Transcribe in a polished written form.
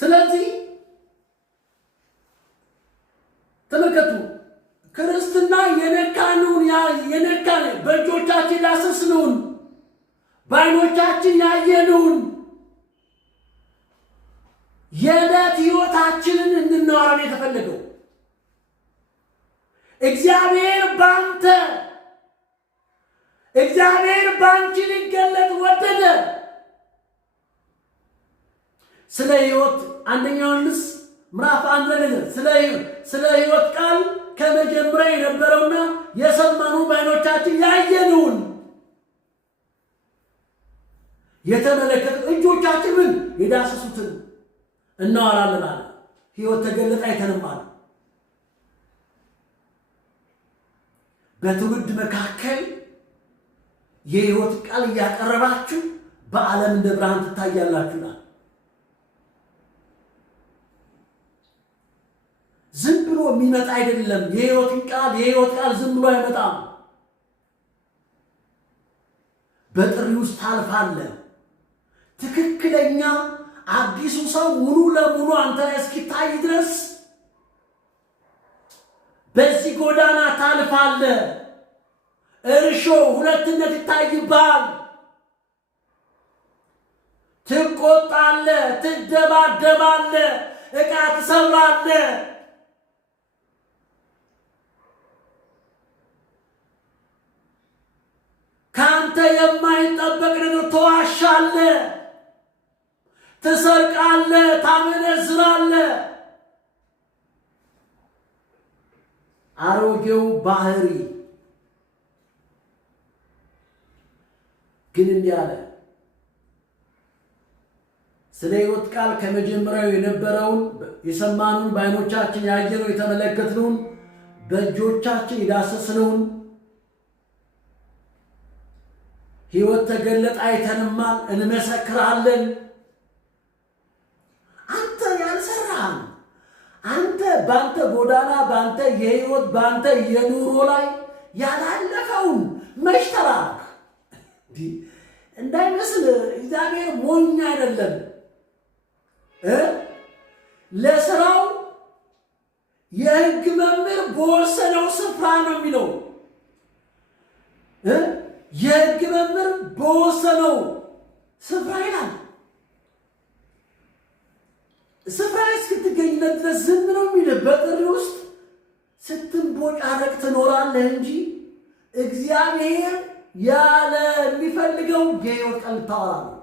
ስለዚህ ተመልከቱ፣ ክርስትና የነካን በእጆቻችን ያሰስነውን በዓይኖቻችን ያየነውን የዕለት ሕይወታችንን እንድናወራ ነው የተፈለገው። እግዚአብሔር ባንቺ ሊገለጥ ወደደ። ስለ ሕይወት አንደኛ ዮሐንስ ምዕራፍ 1 ነገር ስለ ሕይወት ቃል ከመጀመሪያ የነበረውና የሰማነውን በዓይኖቻችን ያየነውን የተመለከቱ እጆቻችንን የዳሰሱትን እናወራለን አለ። ሕይወት ተገለጠ አይተንም አለ። በትውልድ መካከል የሕይወት ቃል እያቀረባችሁ በዓለም እንደ ብርሃን ትታያላችሁና ዝም ብሎ የሚመጣ አይደለም። የሕይወት ቃል ዝም ብሎ አይመጣም። በጥሪ ውስጥ ታልፋለህ። ትክክለኛ አዲሱ ሰው ሙሉ ለሙሉ አንተ እስኪታይ ድረስ በዚህ ጎዳና ታልፋለህ። እርሾ ሁለትነት ይታይባል። ትቆጣለህ፣ ትደባደባለህ፣ ዕቃ ትሰብራለህ። ካንተ የማይጠበቅ ነገር ተዋሻለህ፣ ትሰርቃለህ፣ ታመነዝራለህ። አሮጌው ባህሪ ግን እንዲህ አለ። ስለ ሕይወት ቃል ከመጀመሪያው የነበረውን የሰማነውን በዓይኖቻችን ያየነው የተመለከትነውን በእጆቻችን የዳሰስነውን ሕይወት ተገለጠ አይተንማል፣ እንመሰክራለን። አንተ ያልሰራህን አንተ በአንተ ጎዳና በአንተ የሕይወት በአንተ የኑሮ ላይ ያላለፈውን መሽተራክ እንዳይመስል እግዚአብሔር ሞኝ አይደለም። ለስራው የሕግ መምህር በወሰነው ስፍራ ነው የሚለው። የሕግ መምህር በወሰነው ስፍራ ይላል። ስፍራ እስክትገኝለት ድረስ ዝም ነው የሚልህ። በጥሪ ውስጥ ስትንቦጫረቅ ትኖራለህ እንጂ እግዚአብሔር ያለ የሚፈልገው የሕይወት ቃል ልታወራ ነው።